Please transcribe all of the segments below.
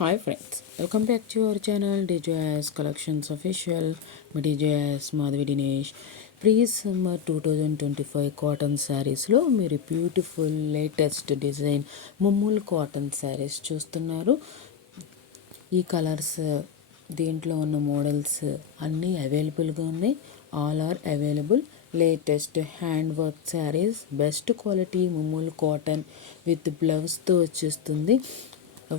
Hi friends, welcome back to our channel DJS Collections Official. My DJS Madhavi Dinesh. Pre summer 2025 cotton శారీస్లో మీరు beautiful latest design mulmul cotton saris చూస్తున్నారు. ఈ colours దీంట్లో ఉన్న models అన్నీ అవైలబుల్గా ఉన్నాయి. All are available. Latest hand work saris, best quality mulmul cotton with బ్లౌజ్తో వచ్చేస్తుంది.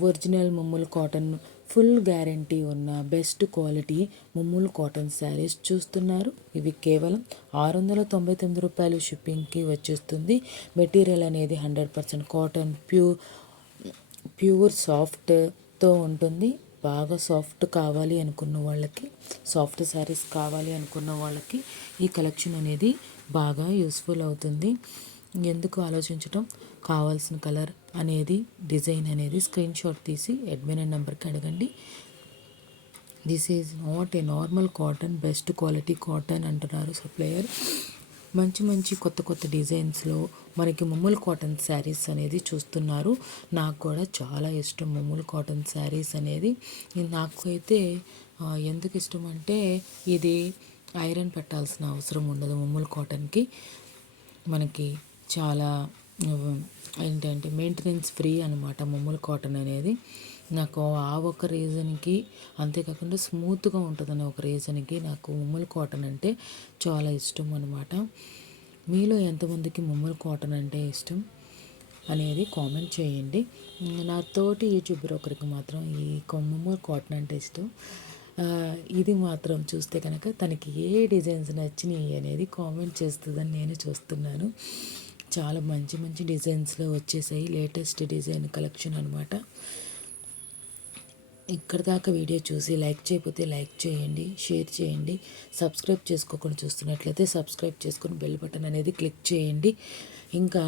Original mulmul cotton full guarantee ఉన్న best quality mulmul cotton saris చూస్తున్నారు. ఇవి కేవలం రూ. 699 షిప్పింగ్కి వచ్చేస్తుంది. మెటీరియల్ అనేది 100% కాటన్, ప్యూర్ సాఫ్ట్తో ఉంటుంది. బాగా సాఫ్ట్ కావాలి అనుకున్న వాళ్ళకి, సాఫ్ట్ శారీస్ కావాలి అనుకున్న వాళ్ళకి ఈ కలెక్షన్ అనేది బాగా యూస్ఫుల్ అవుతుంది. ఎందుకు ఆలోచించటం, కావాల్సిన కలర్ అనేది, డిజైన్ అనేది స్క్రీన్ షాట్ తీసి అడ్మిన్ నెంబర్కి అడగండి. This is not a normal cotton, best quality cotton అంటున్నారు సప్లయర్. మంచి కొత్త డిజైన్స్లో మనకి ముమ్ముల్ కాటన్ శారీస్ అనేది చూస్తున్నారు. నాకు కూడా చాలా ఇష్టం ముమ్ముల్ కాటన్ శారీస్ అనేది. నాకు అయితే ఎందుకు ఇష్టం అంటే, ఇది ఐరన్ పెట్టాల్సిన అవసరం ఉండదు. ముమ్ముల్ కాటన్కి మనకి చాలా ఏంటంటే మెయింటెనెన్స్ ఫ్రీ అనమాట ముమ్ముల్ కాటన్ అనేది. నాకు ఆ ఒక రీజన్కి, అంతేకాకుండా స్మూత్గా ఉంటుందని ఒక రీజన్కి నాకు ముమ్ముల్ కాటన్ అంటే చాలా ఇష్టం అనమాట. మీలో ఎంతమందికి ముమ్ముల్ కాటన్ అంటే ఇష్టం అనేది కామెంట్ చేయండి. నా తోటి యూట్యూబర్ ఒకరికి మాత్రం ఈ ముమ్ముల్ కాటన్ అంటే ఇష్టం. ఇది మాత్రం చూస్తే కనుక తనకి ఏ డిజైన్స్ నచ్చినాయి అనేది కామెంట్ చేస్తుందని నేను చూస్తున్నాను. చాలా మంచి డిజైన్స్లో వచ్చేసాయి. లేటెస్ట్ డిజైన్ కలెక్షన్ అనమాట. ఇక్కడ దాకా వీడియో చూసి లైక్ చేయకపోతే లైక్ చేయండి, షేర్ చేయండి. సబ్స్క్రైబ్ చేసుకోకుండా చూస్తున్నట్లయితే సబ్స్క్రైబ్ చేసుకొని బెల్ బటన్ అనేది క్లిక్ చేయండి. ఇంకా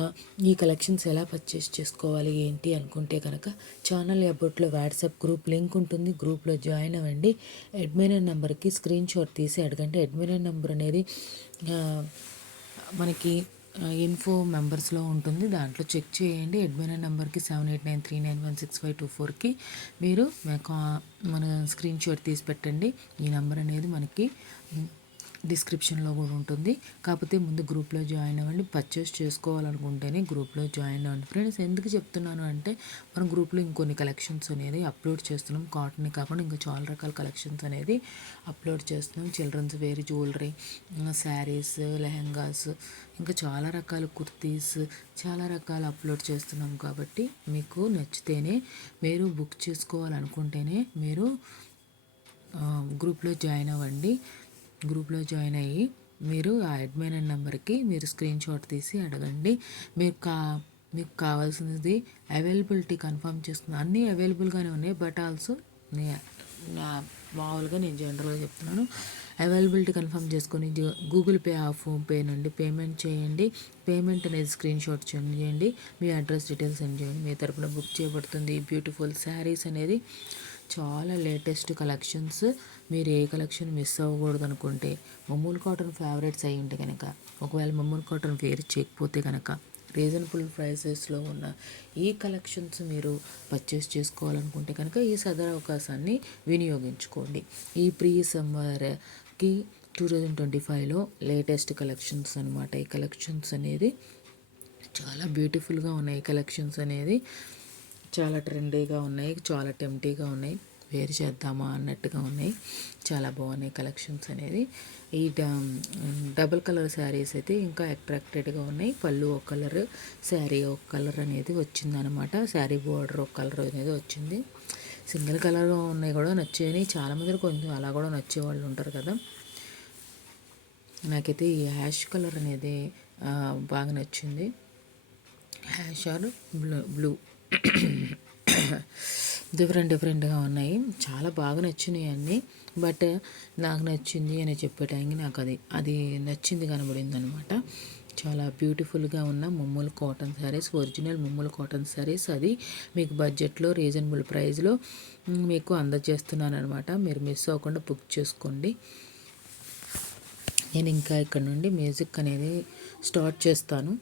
ఈ కలెక్షన్స్ ఎలా పర్చేస్ చేసుకోవాలి ఏంటి అనుకుంటే కనుక ఛానల్ అబౌట్లో వాట్సాప్ గ్రూప్ లింక్ ఉంటుంది. గ్రూప్లో జాయిన్ అవ్వండి. అడ్మిన్ నెంబర్కి స్క్రీన్ షాట్ తీసి అడగండి. అడ్మిన్ నెంబర్ అనేది మనకి ఇన్ఫో మెంబర్స్లో ఉంటుంది. దాంట్లో చెక్ చేయండి. అడ్మిన్ నెంబర్కి 7893916524కి మీరు మన స్క్రీన్ షాట్ తీసి పెట్టండి. ఈ నెంబర్ అనేది మనకి డిస్క్రిప్షన్లో కూడా ఉంటుంది. కాకపోతే ముందు గ్రూప్లో జాయిన్ అవ్వండి. పర్చేస్ చేసుకోవాలనుకుంటేనే గ్రూప్లో జాయిన్ అవ్వండి. ఫ్రెండ్స్, ఎందుకు చెప్తున్నాను అంటే, మనం గ్రూప్లో ఇంకొన్ని కలెక్షన్స్ అనేది అప్లోడ్ చేస్తున్నాం. కాటన్ కాకుండా ఇంకా చాలా రకాల కలెక్షన్స్ అనేది అప్లోడ్ చేస్తున్నాం. Children's wear jewellery, sarees, lehengas, ఇంకా చాలా రకాల కుర్తీస్, చాలా రకాలు అప్లోడ్ చేస్తున్నాం. కాబట్టి మీకు నచ్చితేనే, మీరు బుక్ చేసుకోవాలనుకుంటేనే మీరు గ్రూప్లో జాయిన్ అవ్వండి. గ్రూప్లో జాయిన్ అయ్యి మీరు ఆ అడ్మిన్ నెంబర్కి మీరు స్క్రీన్ షాట్ తీసి అడగండి. మీకు కావాల్సినది అవైలబిలిటీ కన్ఫర్మ్ చేసుకున్నాను. అన్నీ అవైలబుల్గానే ఉన్నాయి. బట్ ఆల్సో మామూలుగా నేను జనరల్గా చెప్తున్నాను. అవైలబిలిటీ కన్ఫర్మ్ చేసుకొని గూగుల్ పే, ఫోన్పే నుండి పేమెంట్ చేయండి. పేమెంట్ అనేది స్క్రీన్ షాట్ చేయండి. మీ అడ్రస్ డీటెయిల్స్ సెండ్ చేయండి. మీ తరపున బుక్ చేయబడుతుంది. బ్యూటిఫుల్ శారీస్ అనేది చాలా లేటెస్ట్ కలెక్షన్స్. మీరు ఏ కలెక్షన్ మిస్ అవ్వకూడదు అనుకుంటే, ముమ్ముల్ కాటన్ ఫేవరెట్స్ అయ్యి ఉంటే కనుక, ఒకవేళ ముమ్ముల్ కాటన్ వేర్ చేయకపోతే కనుక, రీజనబుల్ ప్రైసెస్లో ఉన్న ఈ కలెక్షన్స్ మీరు పర్చేస్ చేసుకోవాలనుకుంటే కనుక ఈ సదరు అవకాశాన్ని వినియోగించుకోండి. ఈ ప్రీ సమ్మర్కి 2025లో లేటెస్ట్ కలెక్షన్స్ అనమాట. ఈ కలెక్షన్స్ అనేది చాలా బ్యూటిఫుల్గా ఉన్నాయి. ఈ కలెక్షన్స్ అనేది చాలా ట్రెండీగా ఉన్నాయి, చాలా టెంప్టీగా ఉన్నాయి. వేరు చేద్దామా అన్నట్టుగా ఉన్నాయి. చాలా బాగున్నాయి కలెక్షన్స్ అనేది. ఈ డబుల్ కలర్ శారీస్ అయితే ఇంకా అట్రాక్టెడ్గా ఉన్నాయి. పళ్ళు ఒక కలర్, శారీ ఒక కలర్ అనేది వచ్చిందనమాట. శారీ బోర్డర్ ఒక కలర్ అనేది వచ్చింది. సింగిల్ కలర్గా ఉన్నాయి కూడా నచ్చాయి. చాలామంది కొంచెం అలా కూడా నచ్చే వాళ్ళు ఉంటారు కదా. నాకైతే ఈ హ్యాష్ కలర్ అనేది బాగా నచ్చింది. హ్యాష్ ఆర్ బ్లూ డిఫరెంట్గా ఉన్నాయి. చాలా బాగా నచ్చినాయి అన్నీ. బట్ నాకు నచ్చింది అని చెప్పే టైంకి నాకు అది నచ్చింది కనబడింది అనమాట. చాలా బ్యూటిఫుల్గా ఉన్న mulmul cotton saris, original mulmul cotton saris, అది మీకు బడ్జెట్లో రీజనబుల్ ప్రైస్లో మీకు అందజేస్తున్నాను అనమాట. మీరు మిస్ అవ్వకుండా బుక్ చేసుకోండి. నేను ఇంకా ఇక్కడ నుండి మ్యూజిక్ అనేది స్టార్ట్ చేస్తాను.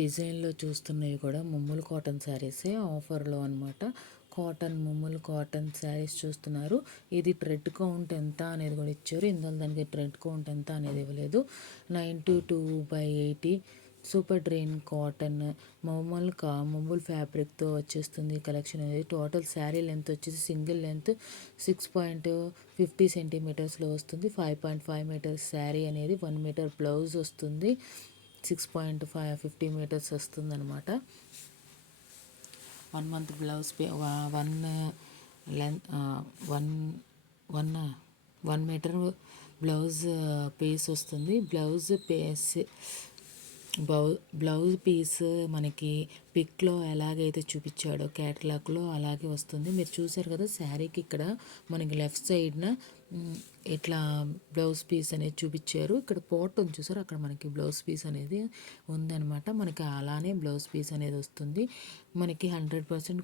డిజైన్లో చూస్తున్నవి కూడా ముమ్ములు కాటన్ శారీసే ఆఫర్లో అనమాట. కాటన్ ముమ్ములు కాటన్ శారీస్ చూస్తున్నారు. ఇది ట్రెడ్ కౌంట్ ఎంత అనేది కూడా ఇచ్చారు. ఇందులో దానికి ట్రెడ్ కౌంట్ ఎంత అనేది ఇవ్వలేదు. 92/80 సూపర్ డ్రెయిన్ కాటన్ ముమ్ముల్ ఫ్యాబ్రిక్తో వచ్చేస్తుంది కలెక్షన్ అనేది. టోటల్ శారీ లెంత్ వచ్చేసి సింగిల్ లెంత్ 6.50 సెంటీమీటర్స్లో వస్తుంది. 5.5 మీటర్స్ శారీ అనేది, 1 మీటర్ బ్లౌజ్ వస్తుంది. 6.50 మీటర్స్ వస్తుంది అనమాట. 1 month blouse 1 metre blouse piece వస్తుంది. బ్లౌజ్ పీస్ మనకి పిక్లో ఎలాగైతే చూపించాడో క్యాటలాగ్లో అలాగే వస్తుంది. మీరు చూసారు కదా శారీకి ఇక్కడ మనకి లెఫ్ట్ సైడ్న ఇట్లా బ్లౌజ్ పీస్ అనేది చూపించారు. ఇక్కడ పోట్ ఉంది చూసారు, అక్కడ మనకి బ్లౌజ్ పీస్ అనేది ఉందన్నమాట. మనకి అలానే బ్లౌజ్ పీస్ అనేది వస్తుంది. మనకి 100%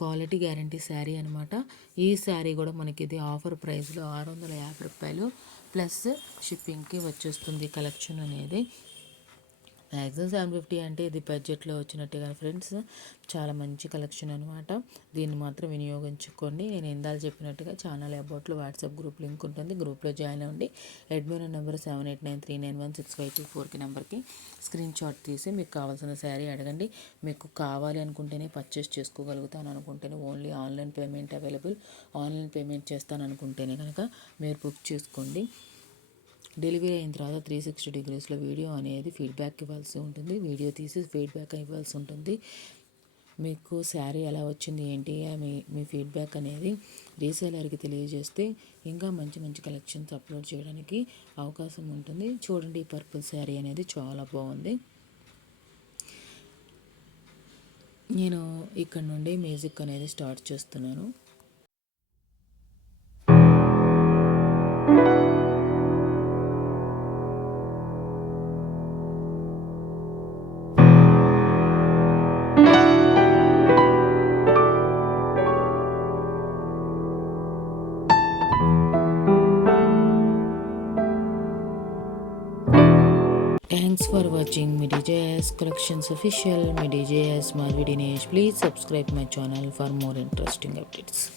క్వాలిటీ గ్యారంటీ శారీ అనమాట. ఈ శారీ కూడా మనకి ఇది ఆఫర్ ప్రైస్లో 650 రూపాయలు ప్లస్ షిప్పింగ్కి వచ్చేస్తుంది కలెక్షన్ అనేది. మ్యాక్సిమం 750 అంటే ఇది బడ్జెట్లో వచ్చినట్టుగా ఫ్రెండ్స్. చాలా మంచి కలెక్షన్ అనమాట. దీన్ని మాత్రం వినియోగించుకోండి. నేను ఇందాక చెప్పినట్టుగా ఛానల్ అబౌట్లో వాట్సాప్ గ్రూప్ లింక్ ఉంటుంది. గ్రూప్లో జాయిన్ అవ్వండి. అడ్మిన్ నెంబర్ 7893916524 నెంబర్కి స్క్రీన్ షాట్ తీసి మీకు కావాల్సిన శారీ అడగండి. మీకు కావాలి అనుకుంటేనే పర్చేస్ చేసుకోగలుగుతాను అనుకుంటేనే only online payment available. Online payment చేస్తాను అనుకుంటేనే కనుక మీరు బుక్ చేసుకోండి. డెలివరీ అయిన తర్వాత 360 డిగ్రీస్లో వీడియో అనేది ఫీడ్బ్యాక్ ఇవ్వాల్సి ఉంటుంది. వీడియో తీసి ఫీడ్బ్యాక్ ఇవ్వాల్సి ఉంటుంది. మీకు శారీ ఎలా వచ్చింది ఏంటి మీ ఫీడ్బ్యాక్ అనేది రీసేలర్కి తెలియజేస్తే ఇంకా మంచి మంచి కలెక్షన్స్ అప్లోడ్ చేయడానికి అవకాశం ఉంటుంది. చూడండి, ఈ పర్పుల్ శారీ అనేది చాలా బాగుంది. నేను ఇక్కడ నుండి మ్యూజిక్ అనేది స్టార్ట్ చేస్తున్నాను. Thanks for watching my DJS Collections Official. My DJS Madhvi Dinesh. Please subscribe my channel for more interesting updates.